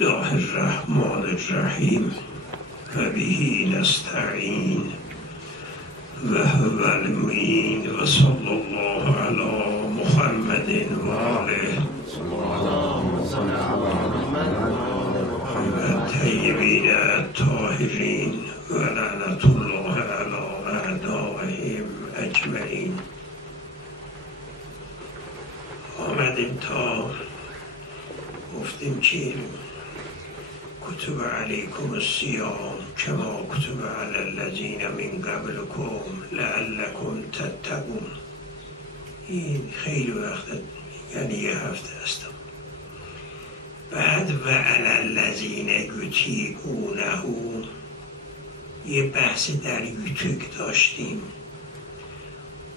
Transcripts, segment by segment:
الله الرحمن الرحیم و به نستعین و هو المعین و صلی الله علی محمد و آله الطیبین الطاهرین و لعنت الله علی اعدائهم اجمعین. آمدیم تا گفتیم که کتب علیکم الصیام کما کتب علی الذین من قبلکم لعلکم تتقون. این خیلی وقت، یعنی یه هفته هستم. بعد و علی الذین یطیقونه یه بحث در یوتیوب داشتیم.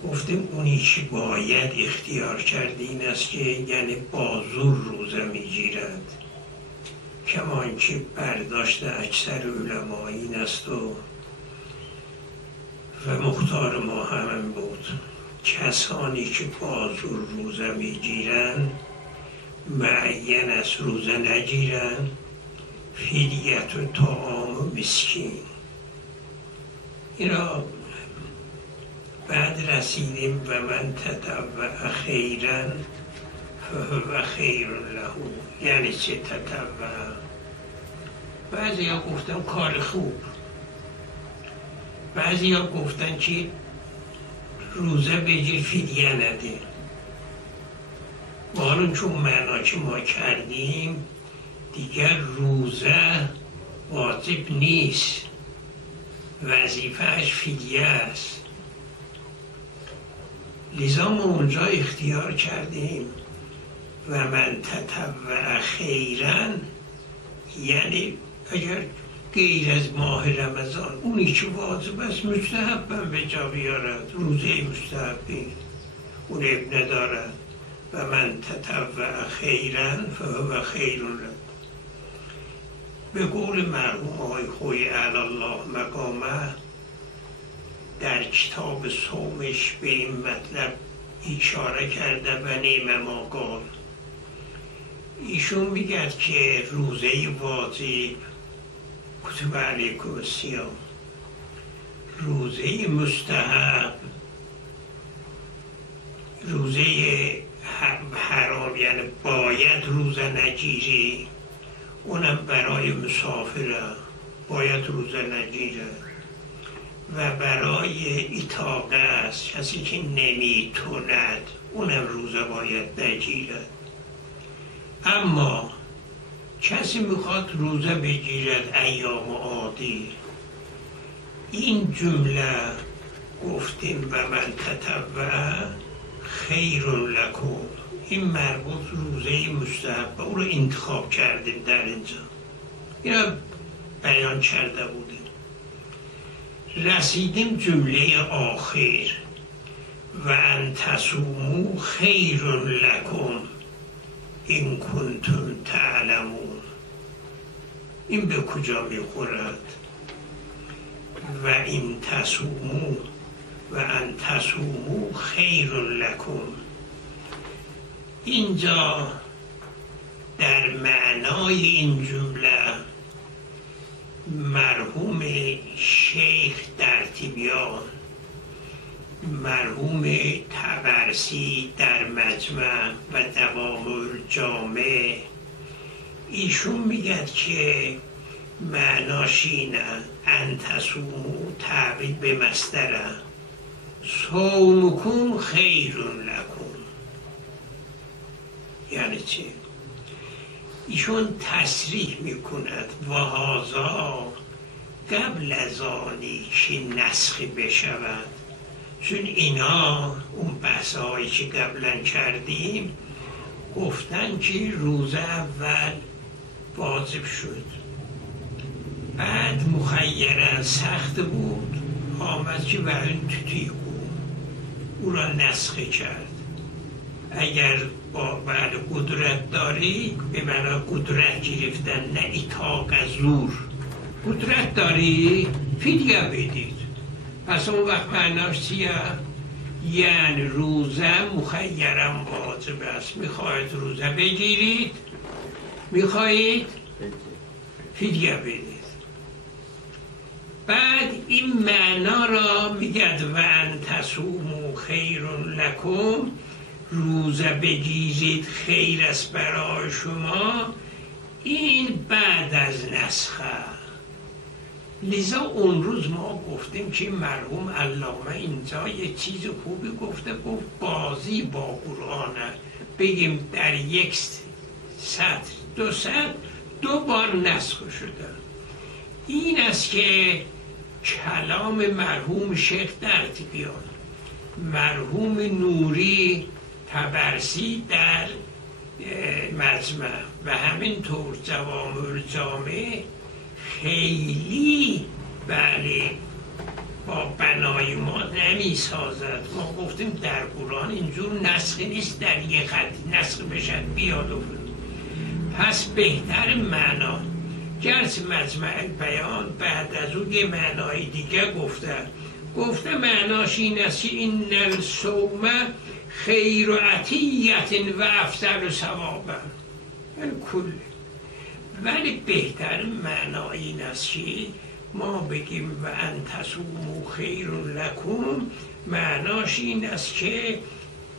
گفتیم اونی که باید اختیار کرده این است که یعنی با زور روزه میگیرد، کمان که برداشت اکثر علما این است و مختار ما همین بود. کسانی که با زور روزه میگیرن معین است روزه نگیرن، فدیت و طعام و مسکین. اینا بعد رسیدیم و من تطوع خیرا فهو خیر له. یعنی چه تطوع؟ بعضی ها گفتن کار خوب، بعضی ها گفتن که روزه بگیر فدیه نده. حالا چون معنا که ما کردیم دیگر روزه واجب نیست، وظیفهش فدیه است. لذا ما اونجا اختیار کردیم و من تطوع خیرا، یعنی اگر غیر از ماه رمضان اونی که واجب است مستحبم به جا بیارد، روزه مستحبی اون اب ندارد. و من تطوع خیرا فهو خیر له. به قول مرحوم آقای خوی علی الله مقامه در کتاب صومش به این مطلب اشاره کرده و نعم ما قال. ایشون میگه که روزه واجب کتب علیکم الصیام، روزه مستحب، روزه حرام یعنی باید روزه نگیری، اونم برای مسافره باید روزه نگیره. و برای اطاقه است، کسی که نمیتوند اونم روزه باید نگیرد. اما کسی میخواد روزه بگیرد ایام عادی، این جمله گفتیم و من تطوع خیر لکم، این مربوط روزه مستحب او رو انتخاب کردیم در اینجا، اینا بیان کرده بودیم. رسیدیم جمله آخر و ان تصوموا خیر لکم این کنتم تعلمون. این به کجا میخورد؟ و این تصوموا و ان تصوموا خیر لکم، اینجا در معنای این جمله مرحوم شیخ در تبیان، مرحوم طبرسی در مجمع و دوام الجامع، ایشون میگه که معناش اینه ان تصوموا تعبیر به مصدره، صومکم خیر لکم. یعنی چه؟ ایشون تصریح میکند و هذا قبل از آنی که نسخ بشود، چون اینا اون بحثایی که قبلا کردیم گفتن که روزه اول واجب شد، بعد مخیرا سخت بود، آمد که و این تطیقو او را نسخ کرد. اگر بعد قدرت داری به معنی قدرت گرفتن، نه اطاق از زور، قدرت داری فدیه بدید. پس اون وقت معناش چیه؟ یعنی روزه مخیرم واجب است. میخواهید روزه بگیرید، میخواهید فدیه بدید. بعد این معنا را میگد و ان تصوموا خیر لکم، روزه بگیرید خیر است برای شما. این بعد از نسخه. لذا اون روز ما گفتیم که مرحوم علامه اینجا یه چیز خوبی گفته، گفت بازی با قرآنه، بگیم در یک سطر 2 سطر 2 بار نسخ شده. این است که کلام مرحوم شیخ درتبیان، مرحوم نوری طبرسی در مجمع و همینطور جوامع الجامع خیلی بله با بنای ما نمی سازد. ما گفتیم در قرآن اینجور نسخ نیست در یک خط نسخ بشد بیاد و پس بهتر معنا. گرچه مجمع بیان بعد از اون یه معنای دیگه گفته معناش این است که این الصوم خیر و عطیت و افضل ثوابا، یعنی کل. ولی بهتر معنای این است که ما بگیم و ان تصوموا خیر لکم، معناش این است که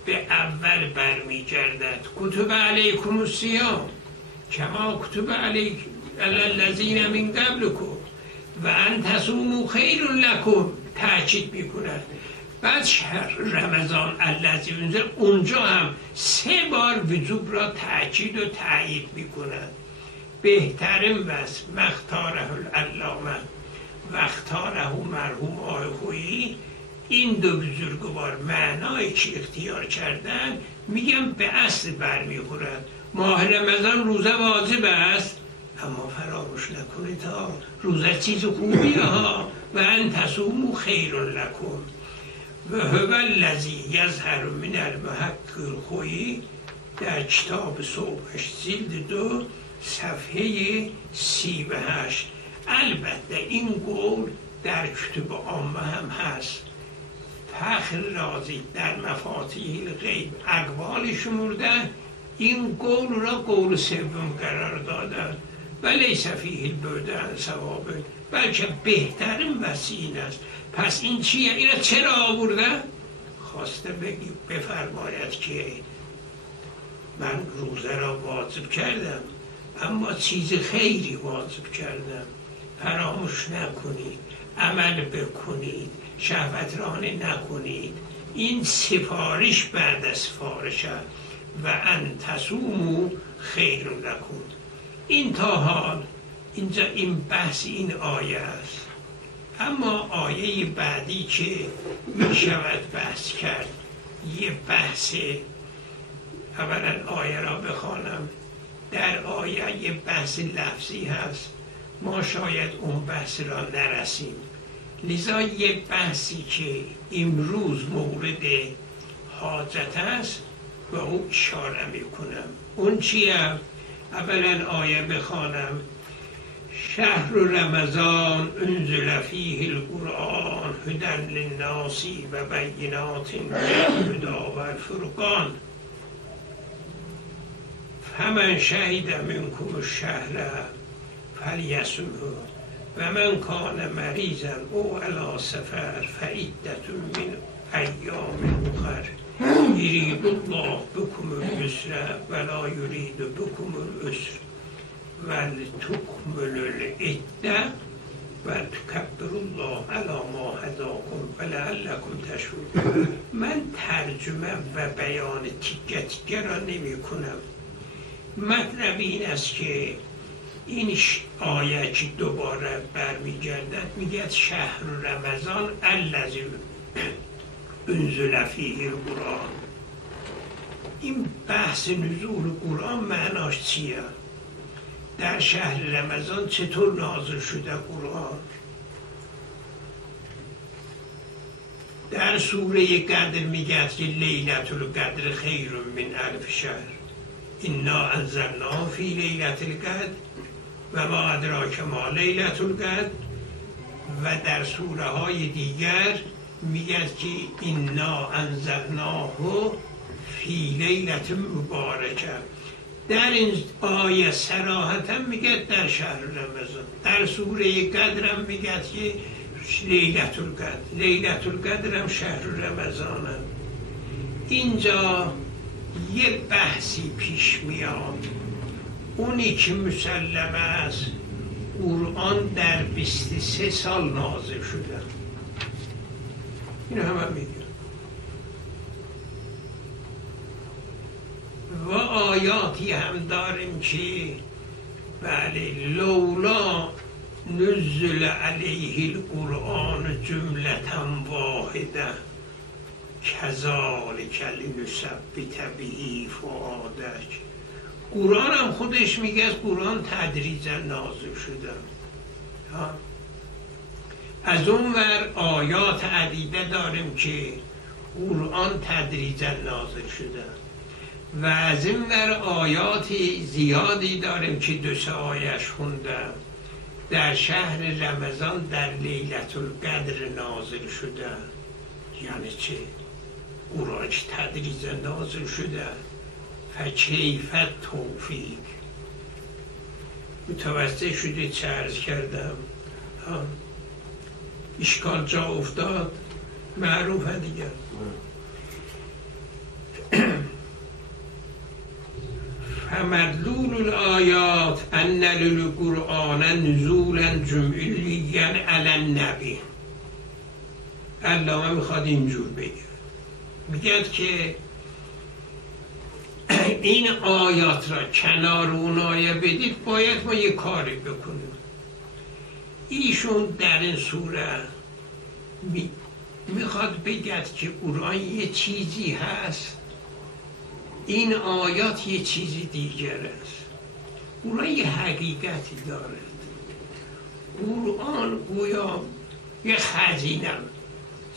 به اول برمیگردد کتب علیکم الصیام کما کتب علی الذین من قبلکم و ان تصوموا خیر لکم تأکید میکند. بعد شهر رمضان الذی انزل، اونجا هم 3 بار وجوب را تأکید و تأیید میکند. بهترین وصف مختاره العلامه و اختاره مرحوم آقای خویی، این 2 بزرگوار معنایی که اختیار کردن میگم به اصل برمیخورد. ماه رمضان روزه واجب است، اما فراموش نکنید ها روزه چیز خوبیه ها. و ان تصوموا خیر لکم و هو الذی یظهر من المحقق الخویی در کتاب صبحش جلد 2 صفحه 38. البته این قول در کتب عامه هم هست. فخر رازی در مفاتیح الغیب اقوال شمرده، این قول را قول سوم قرار دادن و لیس فیه البعد عن صواب، بلکه بهترین وسیله است. پس این چیه؟ اینا چرا آورده؟ خواسته بفرماید که من روزه را واجب کردم، اما چیز خیری واجب کردم. فراموش نکنید، عمل بکنید، شهوت رانه نکنید. این سفارش بعد از سفارش و ان تصوموا خیر لکم. این تا حال اینجا این بحث این آیه است. اما آیه بعدی که می شود بحث کرد، یه بحث، اولا آیه را بخوانم. در آیه یه بحث لفظی هست، ما شاید اون بحث را نرسیم. لذا یه بحثی که امروز مورد حاجت است و اون اشاره میکنم. اون چیه؟ اولا آیه بخوانم. شهر رمضان انزل فیه القرآن هدی للناس و بینات من الهدی و الفرقان فمن شهد منکم الشهر فلیصمه و من کان مریضا او علی سفر فعدة من ایام اخر یرید الله بکم اليسر ولا یرید بکم العسر ولتکملوا العدة ولتکبروا الله علی ما هداکم ولعلکم تشکرون. من ترجمه و بیان تیکه تیکه را نمی کنم. مطلب این است که این آیه که دوباره برمیگردد میگه شهر رمضان الذی انزل فیه القرآن. این بحث نزول قرآن معناش چیه؟ در شهر رمضان چطور نازل شده قرآن؟ در سوره قدر میگه که لیلة القدر خیر من الف شهر انا انزلناه فی لیلة القدر و ما ادراک ما لیلة القدر. و در سوره های دیگر میگه که انا انزلناه فی لیلة مبارکه. در این آیه صراحتا میگه در شهر رمضان. در سوره قدر هم میگه که لیلة القدر، لیلة القدر هم شهر رمضان هم. اینجا یه بحثی پیش میاد، اونی که مسلم است قرآن در 23 سال نازل شده، این همه میگه. و آیاتی هم داریم که بله لولا نزل علیه القرآن جملة واحده کذالک لنثبت به فؤادک. قرآن هم خودش میگه از قرآن تدریجا نازل شده. از اون ور آیات عدیده داریم که قرآن تدریجا نازل شده و از این ور آیات زیادی داریم که 2 آیش خوندم در شهر رمضان در لیلة القدر نازل شده. یعنی چه؟ قرآن تدریجا نازل شده. فکیف توفیق. متوجه شده چه عرض کردم؟ اشکال جا افتاد؟ معروفه دیگر. فمدلول الآیات ان للقرآن نزولا جمعیا علی النبی. علامه میخواد اینجور بگه، میگه که این آیات را کنار اون آیه بدید باید ما یه کاری بکنیم. ایشون در این سوره میخواد بگه که قرآن یه چیزی هست، این آیات یه چیزی دیگر است. قرآن یه حقیقتی دارد. قرآن گویا یه خزینه،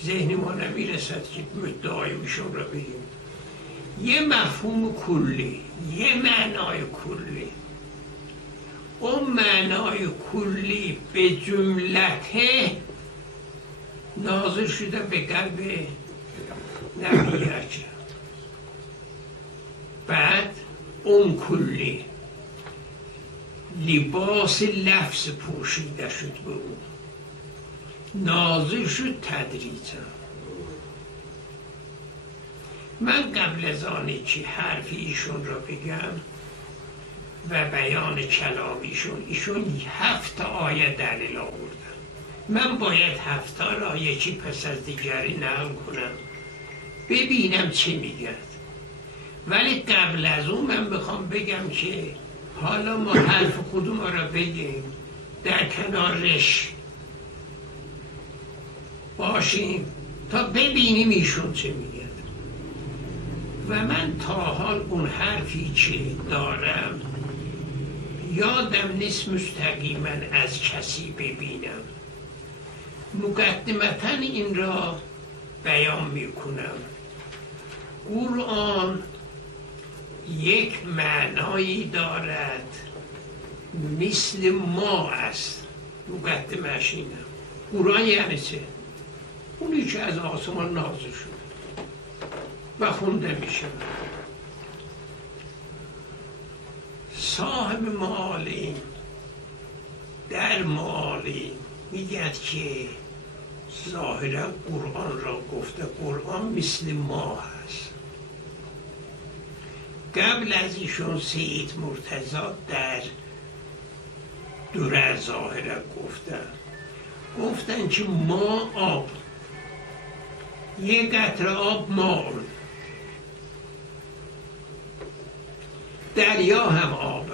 ذهن ما نمیرسد که مدعایشون را بگیم. یه مفهوم کلی، یه معنای کلی. اون معنای کلی به جملته نازل شده به قلب نبی اکرم. بعد اون کلی لباس لفظ پوشیده شد به اون، نازل شد تدریجا. من قبل از آنی که حرف ایشون را بگم و بیان کلامیشون، ایشون 7 آیه دلیل آوردن. من باید 7 را یکی پس از دیگری نقل کنم ببینم چی میگه. ولی قبل از اون من بخوام بگم که حالا ما حرف کدوم را بگیم، در کنارش باشیم تا ببینیم ایشون چه میگه. و من تا حال اون حرفی که دارم یادم نیست مستقیما از کسی ببینم. مقدمتا این را بیان میکنم. قرآن یک معنایی دارد مثل ما است. مقدمش اینه. قرآن یعنی چه؟ اونی که از آسمان نازل شد و خونده میشه. صاحب معالی در معالی میگه که ظاهرا قرآن را گفته قرآن مثل ما هست. قبل از ایشون سید مرتضی در دوره ظاهرا گفتن که ما آب، یه قطره آب ماء، دریا هم آب.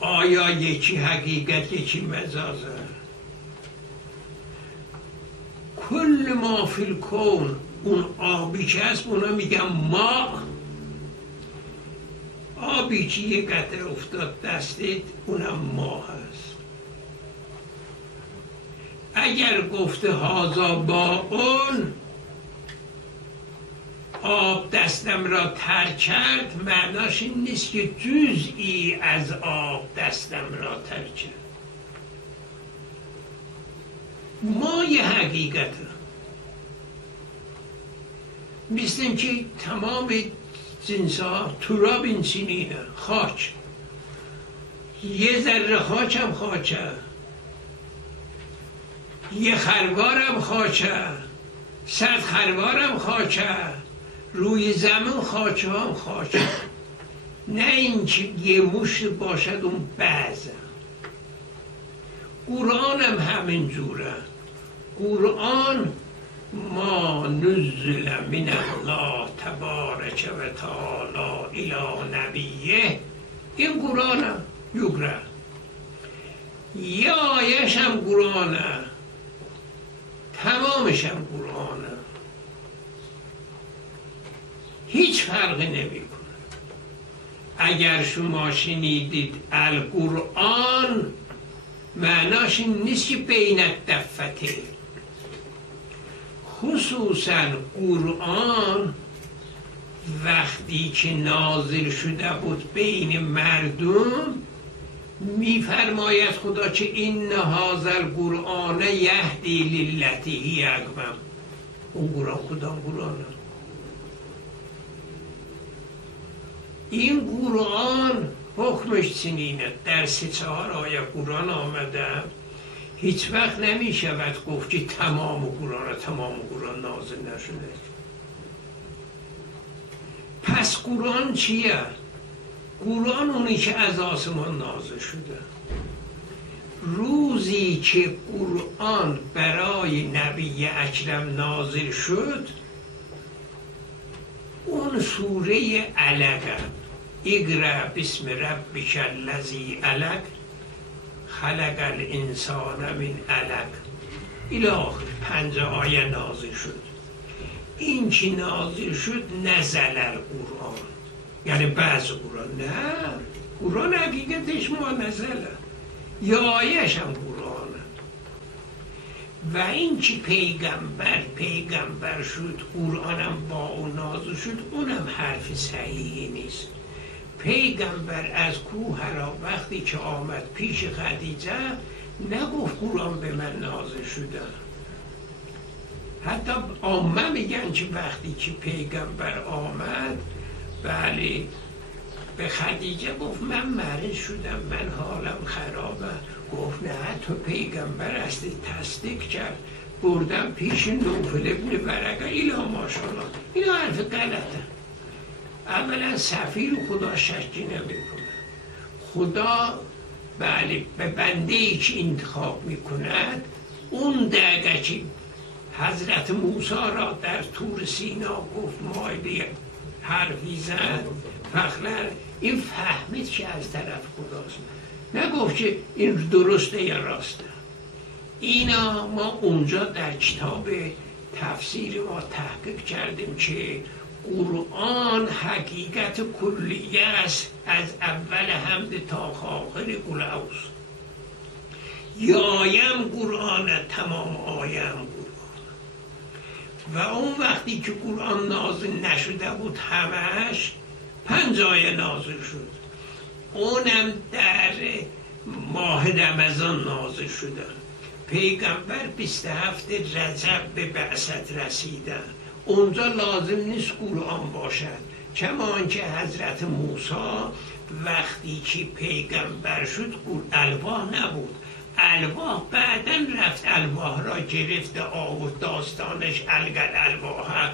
آیا یکی حقیقت یکی مجازه؟ کل ما فی الکون، اون آبی که هست اونا میگن ما. آبی که یه قطره افتاد دستت اونم ما هست. اگر گفته هازا با اون آب دستم را تر کرد، معناش این نیست که جزئی از آب دستم را تر کرد. ما یه حقیقت مثل این که تمام زینسا تراب سینینه خاک یه ذره خاکم خاکه یه خروارم خاکه 100 خروارم خاکه روی زمین خاکه هم خاکه نه اینکه یه مشت باشد اون بعضه قرآن هم همین جوره قرآن ما نزل من الله تبارک و تعالی الی نبیه این قرآن هم یگره یه آیش هم قرآن هم تمامش هم قرآن هم هیچ فرقی نمیکنه اگر شما شنیدید القرآن معناش این نیست که بین الدفته خصوصا قرآن وقتی که نازل شده بود بین مردم میفرماید خدا که این هذا القرآن یهدی للتی هی اقوم اون قرآن کدام قرآنه این قرآن حکمش چنینه در 3-4 آیه قرآن آمده هیچ وقت نمی شود گفت که تمام قرآن نازل نشده پس قرآن چیه؟ قرآن اونی که از آسمان نازل شده روزی که قرآن برای نبی اکرم نازل شد اون سوره علقه اقرأ باسم ربک الذی علق خلق الانسان من علق الی آخر 5 آیه نازل شد این که نازل شد نزل القرآن یعنی بعض قرآن نه قرآن حقیقتش ما نزله یا آیهش هم قرآن و این که پیغمبر شد قرآنم با اون نازل شد اونم حرف صحیحی نیست پیغمبر از کوه حرا وقتی که آمد پیش خدیجه نگفت قرآن به من نازل شده حتی عامه میگن که وقتی که پیغمبر آمد بله به خدیجه گفت من مریض شدم من حالم خرابه گفت نه تو پیغمبر هستی تصدیق کرد بردم پیش نوفل ابن ورقه ایلا ماشاءالله اینا حرف غلطه اولا سفیر خدا شکی نمیکنه خدا بله به بنده ای که انتخاب میکند اون دقیقه که حضرت موسی را در طور سینا گفت مایده حرفی زد فخر این فهمید که از طرف خداست نگفت که این درسته یا راسته اینا ما اونجا در کتاب تفسیر ما تحقیق کردیم که قرآن حقیقت کلیه است از اول حمد تا آخر قلعوس یایم قرآن تمام آیم قرآن و اون وقتی که قرآن نازل نشده بود همش 5 آیه نازل شد اونم در ماه رمضان نازل شدن پیغمبر 27 رجب به بعثت رسیدن اونجا لازم نیست قرآن باشد کما آنکه حضرت موسی وقتی که پیغمبر شد الواح نبود الواح بعدن رفت الواح را گرفت آورد داستانش القل الواح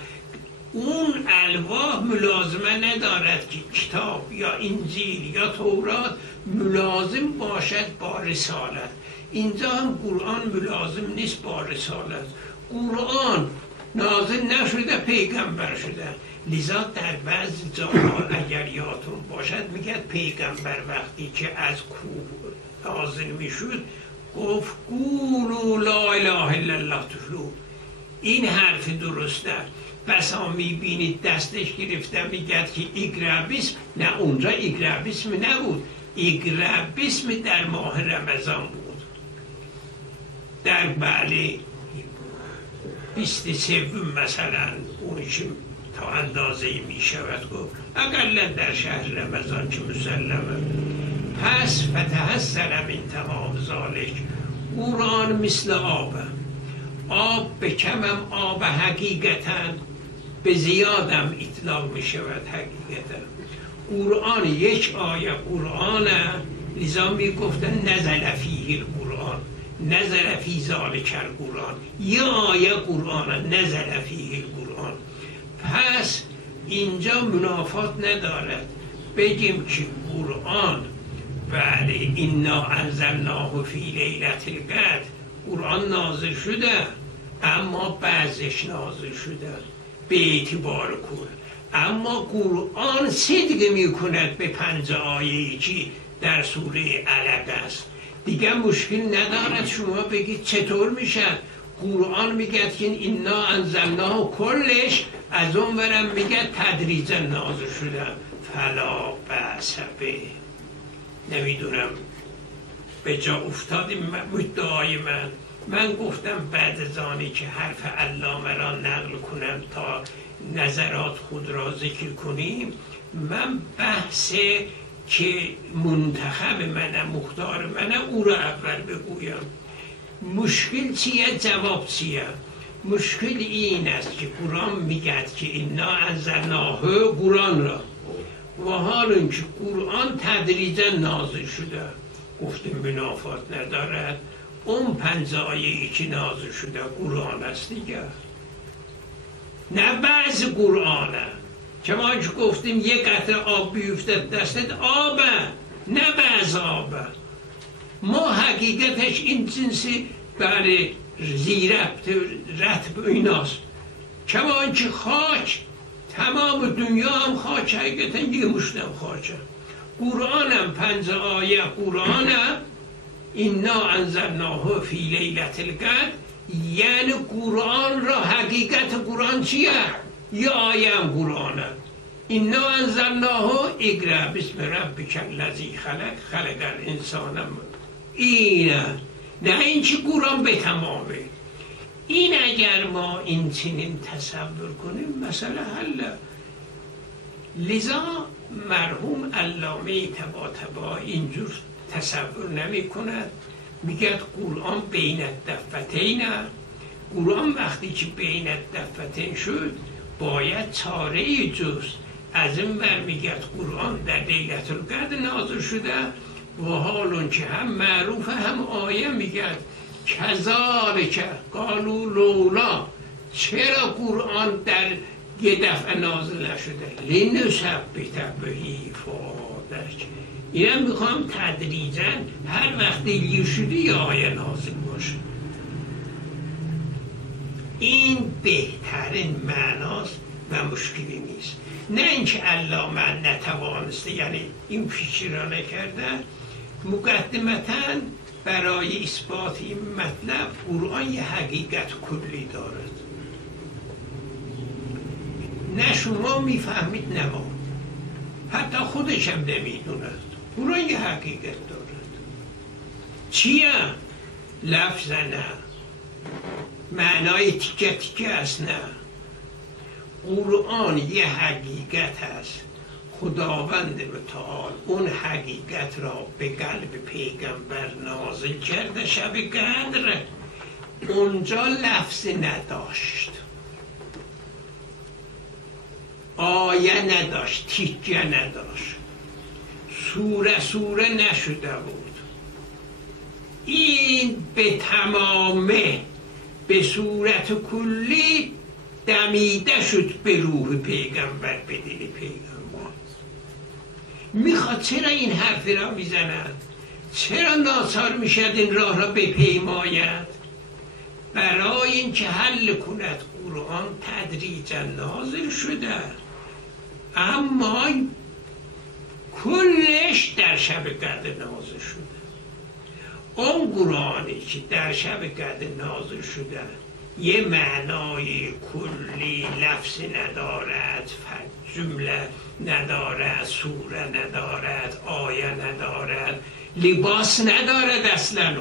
اون الواح ملازمه ندارد که کتاب یا انجیل یا تورات ملازم باشد با رسالت اینجا هم قرآن ملازم نیست با رسالت قرآن نازل نشده پیغمبر شده لذا در بعض جاها اگر یادتون باشد میگه پیغمبر وقتی که از کوه نازل میشد گفت قولوا لا اله الا الله تفلحون این حرف درسته بسا میبینید دستش گرفته میگه که اقرأ بسم نه اونجا اقرأ بسم نبود اقرأ بسم در ماه رمضان بود در بله 23 مثلا اونش تا اندازه می شود گفت اقلا در شهر رمضان که مسلمه پس فتحسن من تمام ذالک قرآن مثل آب به کمم آب حقیقتا به زیادم اطلاق می شود حقیقتا. قرآن یک آیه قرآن، لذا می گفتن نزل فیه القرآن، نزل فی ذالک القرآن، یه آیه قرآن نزل فیه القرآن. پس اینجا منافات ندارد بگیم که قرآن بله انا انزلناه فی لیلة القدر، قرآن نازل شده اما بعضش نازل شده به اعتبار کل. اما قرآن صدق می کند به 5 آیه‌ای که در سوره علق است. دیگه مشکل ندارد شما بگید چطور میشه. قرآن میگه که انا انزلناه کلش، از اون ورم میگه تدریجا نازل شده. فلا بأس به. نمیدونم به جا افتاد مدعای من گفتم بعد از آنی که حرف علامه را نقل کنم تا نظرات خود را ذکر کنیم، من بحث که منتخب منه مختار منه او را اول بگویم. مشکل چیه؟ جواب چیه؟ مشکل این است که قرآن میگه که اینا انزلناه قرآن را، و حال اینکه قرآن تدریجا نازل شده، گفتیم منافات ندارد. اون 5 آیه‌ای که نازل شده قرآن است دیگه، نه بعض قرآنه. چما که گفتیم یک قطره آب بیفتد دستت آبه، نه بعض آبه. ما حقیقتش این جنسی برای زیربط رطب ایناست. چما که خاک، تمام دنیا هم خاک، حقیقتا یه مشتم خاکه. قرآن هم 5 آیه قرآنه، اینا انزلناه فی لیلة القدر، یعنی قرآن را حقیقت قرآن چیه؟ یه آیه هم قرآنه. اینا انزلناه اقرأ بسم ربک الذی خلق، خلق الانسان. اینه، نه این چی قرآن به تمامه. این اگر ما این چنین تصور کنیم مسئله حل. لذا مرحوم علامه طباطبایی اینجور تصور نمی کند. میگه قرآن بین الدفتین. قرآن وقتی که بین الدفتین شد باید چاره جست. از این بر میگه قرآن در لیلة القدر نازل شده، و حال اون که هم معروف هم آیه میگه کذالک قالوا لولا، چرا قرآن در یه دفعه نازل نشده؟ لنثبت به فؤادک. اینم میخوام تدریجا هر وقت دلگیر شده یه آیه نازل باشه. این بهترین معناست و مشکلی نیست. نه اینکه علامه نتوانسته، یعنی این پیشی را نکرده. مقدمتاً برای اثبات این مطلب قرآن یه حقیقت کلی دارد، نه شما میفهمید نه ما، حتی خودش هم نمیدوند. قرآن یه حقیقت دارد. چیه؟ لفظ نه، معنای تیکه تیکه است نه. قرآن یه حقیقت است. خداوند متعال اون حقیقت را به قلب پیغمبر نازل کرده شب قدر. اونجا لفظ نداشت، آیه نداشت، تیکه نداشت، سوره نشده بود. این به تمامه به صورت کلی دمیده شد به روح پیغمبر، به دل پیغمبر. میخواد چرا این حرف را میزند؟ چرا ناچار میشد این راه را بپیماید؟ برای اینکه حل کند قرآن تدریجا نازل شده، اما کلش در شب قدر نازل شده. اون قرآنی که در شب قدر نازل شده یه معنای کلی، لفظ ندارد، جمله ندارد، سوره ندارد، آیه ندارد، لباس ندارد اصلا.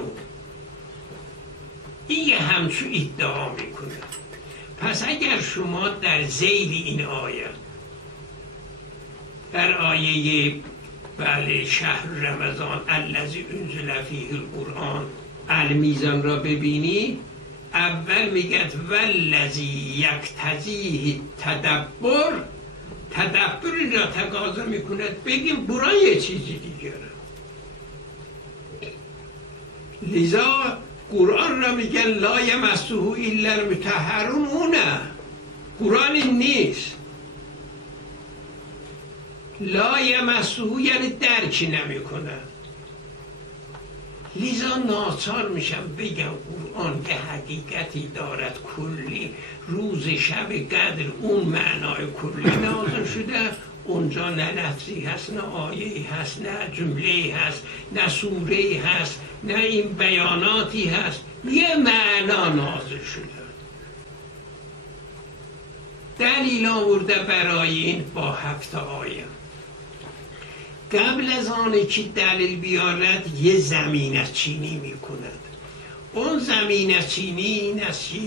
این یه همچو ادعا میکنه. پس اگر شما در ذیل این آیه، در آیه بله شهر رمضان الذی انزل فیه القرآن المیزان را ببینید، اول میگه والذی یقتضیه تدبر، تدبر این را تقاضا میکند بگیم برای یه چیزی دیگره. لذا قرآن را میگن لا یمسه الا المطهرون، اونه قرآن این نیست. لا یمسه یعنی درکی نمیکنه. لذا ناچار میشم بگم قرآن که حقیقتی دارد کلی، روز شب قدر اون معنای کلی نازل شده، اونجا نه لفظی هست، نه آیه‌ای هست، نه جمله‌ای هست، نه سوره‌ای هست، نه این بیاناتی هست، یه معنا نازل شده. دلیل آورده برای این با 7 آیه. قبل از آنه که دلیل بیارد یه زمینه چینی میکند. اون زمینه چینی این است که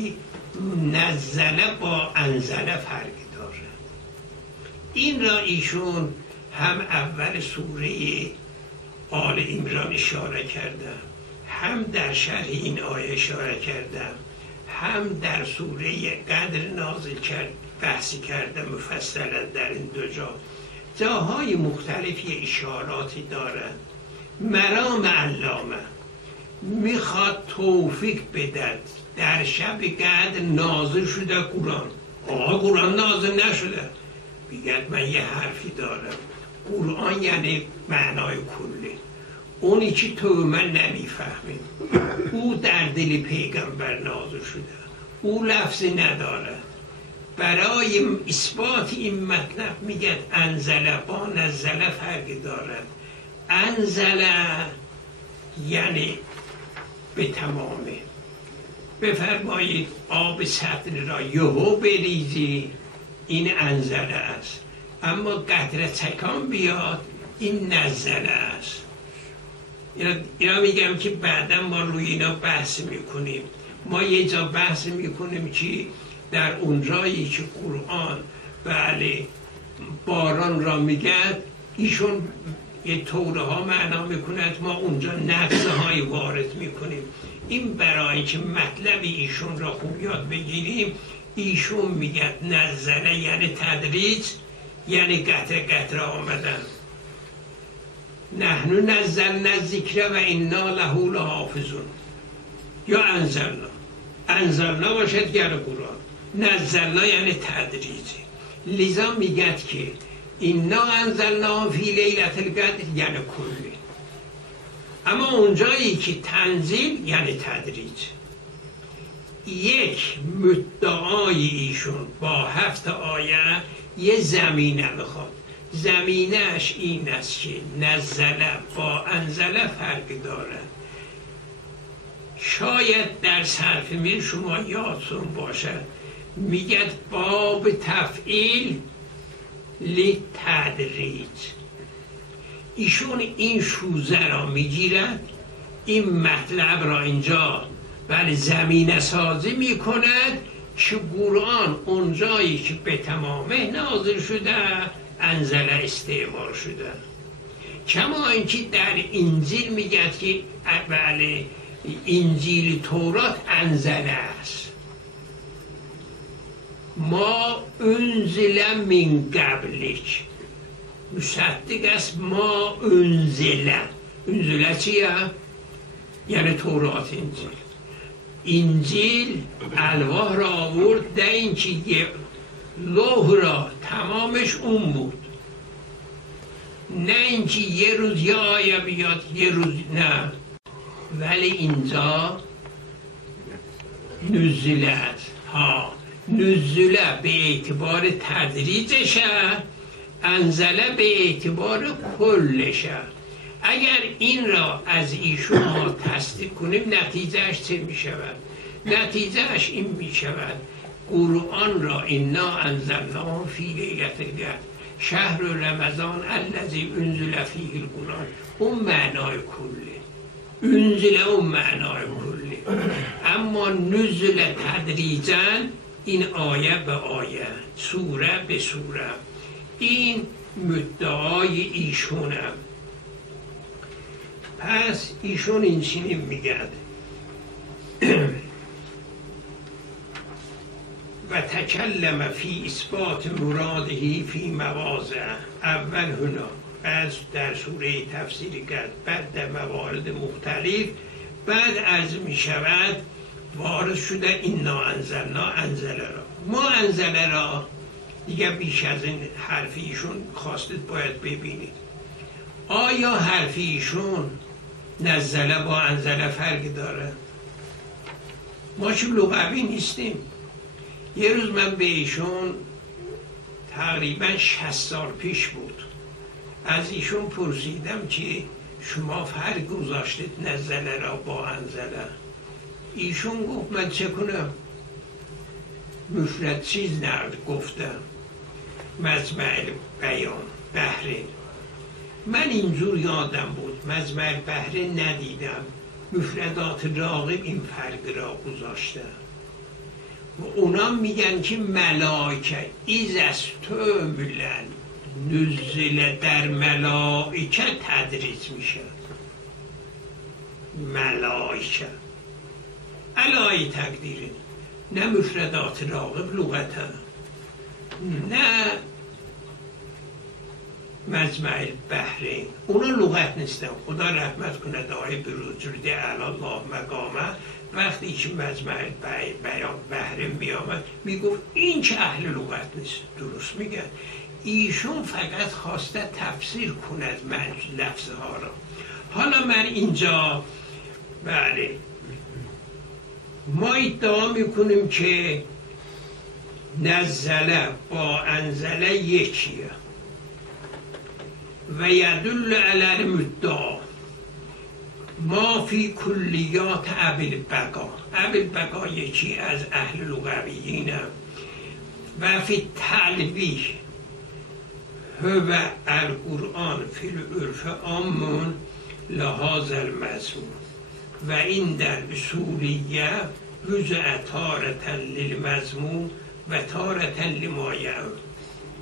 نزله با انزله فرق دارد. این را ایشون هم اول سوره آل عمران اشاره کرده، هم در شرح این آیه اشاره کرده، هم در سوره قدر نازل کرد بحثی کرده مفصلا در این دو جا. جاهای مختلفی اشاراتی دارد. مرام علامه میخواد توفیق بدد در شب قدر نازل شده قرآن. قرآن نازل نشده، بگید من یه حرفی دارم. قرآن یعنی معنای کلی، اونی که تو من نمیفهمیم. او در دل پیغمبر نازل شده، او لفظی نداره. برای اثبات این مطلب میگه انزله با نزله فرق دارد. انزله یعنی به تمامه. بفرمایید آب سطح را یهو بریزی، این انزله است. اما قطره تکان بیاد، این نزله است. اینا میگم که بعدا ما روی اینا بحث میکنیم. ما یه جا بحث میکنیم که در اون جایی که قرآن بله باران را میگد، ایشون یه طوره ها معنا میکند، ما اونجا نقصه های وارد میکنیم. این برای که مطلب ایشون را خوب یاد بگیریم. ایشون میگه نزله یعنی تدریج، یعنی قطره قطره آمدن. نحن نزلنا الذکر و انا له لحافظون. یا انزلنا باشد یعنی قرآن، نزلنا یعنی تدریجی. لذا میگد که انا انزلنا فی لیلة القدر یعنی کلی. اما اونجایی که تنزیل یعنی تدریج. یک مدعای ایشون با 7 آیه یه زمینه میخواد. زمینهش این است که نزله با انزله فرق داره. شاید در صرف میر شما یادتون باشد میگد باب تفعیل لتدریج. ایشون این شوزه را میگیرد، این مطلب را اینجا بله زمینه سازی میکند که قرآن اونجایی که به تمامه نازل شده انزله استعمال شده. کما اینکه در انجیل میگد که بله انجیل تورات انزله است. ما انزل من قبلک مصدق است ما انزله چیه؟ یعنی تورات انجیل. انجیل الواح را آورد ده اینکه یه لوح را تمامش اون بود، نه اینکه یه روز یه آیه بیاد یه روز نه. ولی اینجا نزلت نزله به اعتبار تدریجشه، انزله به اعتبار کلشه. اگر این را از ایشون ما تصدیق کنیم نتیجهش چه می شود؟ نتیجهش این می شود قرآن را انا انزلناه فی لیلة القدر شهر رمضان الذی انزل فیه القرآن. اون معنای کله، انزل اون معنای کله. اما نزل تدریجا این آیه به آیه، سوره به سوره. این مدعای ایشونم. پس ایشون این چنین میگد و تکلم فی اثبات مراده فی مواضع. اول هنا بعد در سوره تفسیری کرد، بعد در موارد مختلف، بعد عرض می شود وارد شده اینا انزل را. ما انزل را دیگه بیش از این حرفیشون خواستید باید ببینید. آیا حرفیشون نزله با انزله فرق داره؟ ما چون لغوی نیستیم. یه روز من به ایشون تقریبا 60 سال پیش بود، از ایشون پرسیدم که شما فرق گذاشتید نزله را با انزله. ایشون گفت من چه کنم؟ مفرد چیز نقل گفتم، مجمع بیان بهره. من اینجور یادم بود، مجمع بهره ندیدم، مفردات راغب این فرق را گذاشته و اونا میگن که ملائکه ایز از تو ملن نزل در ملائکه تدریس میشه. ملائکه علای تقدیرین، نه مفردات راغب لغتا، نه مجمع بحرین، اونا لغت نیستن. خدا رحمت کنه دعای بروجرده علی الله مقامه، وقتی که مجمع بیان بحرین میامد میگفت این که اهل لغت نیست. درست میگن. ایشون فقط خواسته تفسیر کند لفظها را. حالا من اینجا بله ما ادعا میکنیم که نزله با انزله یکیه و یدل علی المدعا ما فی کلیات ابوالبقا. ابوالبقا یکی از اهل لغویینه. و فی تلویح هو القرآن فی العرف عامون لهذا المضمون و این در اصولیه وضع تارة للمضمون و تارة لما یعم.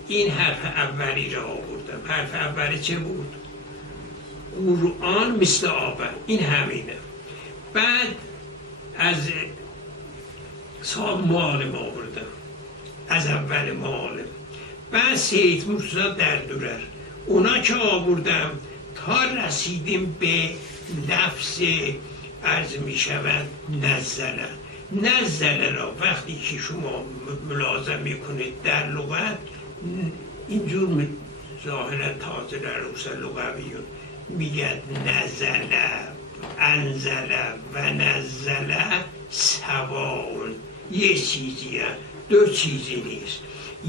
این حرف اولی را آوردم. حرف اولی چه بود؟ قرآن مثل آب، این همینه. بعد از صاحب معالم آوردم، از اول معالم. بعد سید مرتضی در درر، اونا که آوردم تا رسیدیم به لفظ عرض می شود نزله. نزله را وقتی که شما ملاحظه می کنید در لغت اینجور ظاهرا تازه در روسا لغویون میگد نزله، انزله و نزله سواون، یه چیزیه، دو چیزی نیست.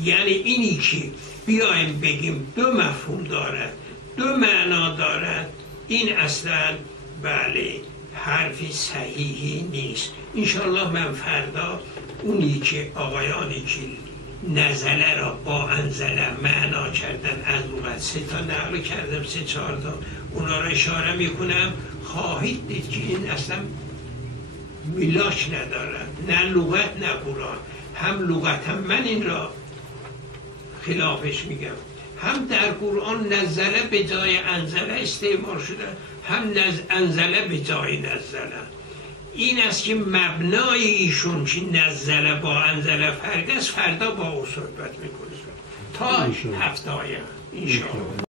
یعنی اینی که بیایم بگیم دو مفهوم دارد، دو معنا دارد، این اصلا بله حرفی صحیحی نیست. انشالله من فردا اونی که آقایانی که نزله را با انزله معنا کردن از لغت 3 تا نقل کردم، 3-4 تا اونا را اشاره میکنم. خواهید دید که این اصلا میلاش ندارد، نه لغت نه قرآن. هم لغت هم من این را خلافش میگم، هم در قرآن نزله به جای انزله استعمال شده، هم انزله به جای نزله. این است که مبنای ایشون که نزله با انزله فرق است. فردا با او صحبت میکنیم تا هفته آینده انشاءالله.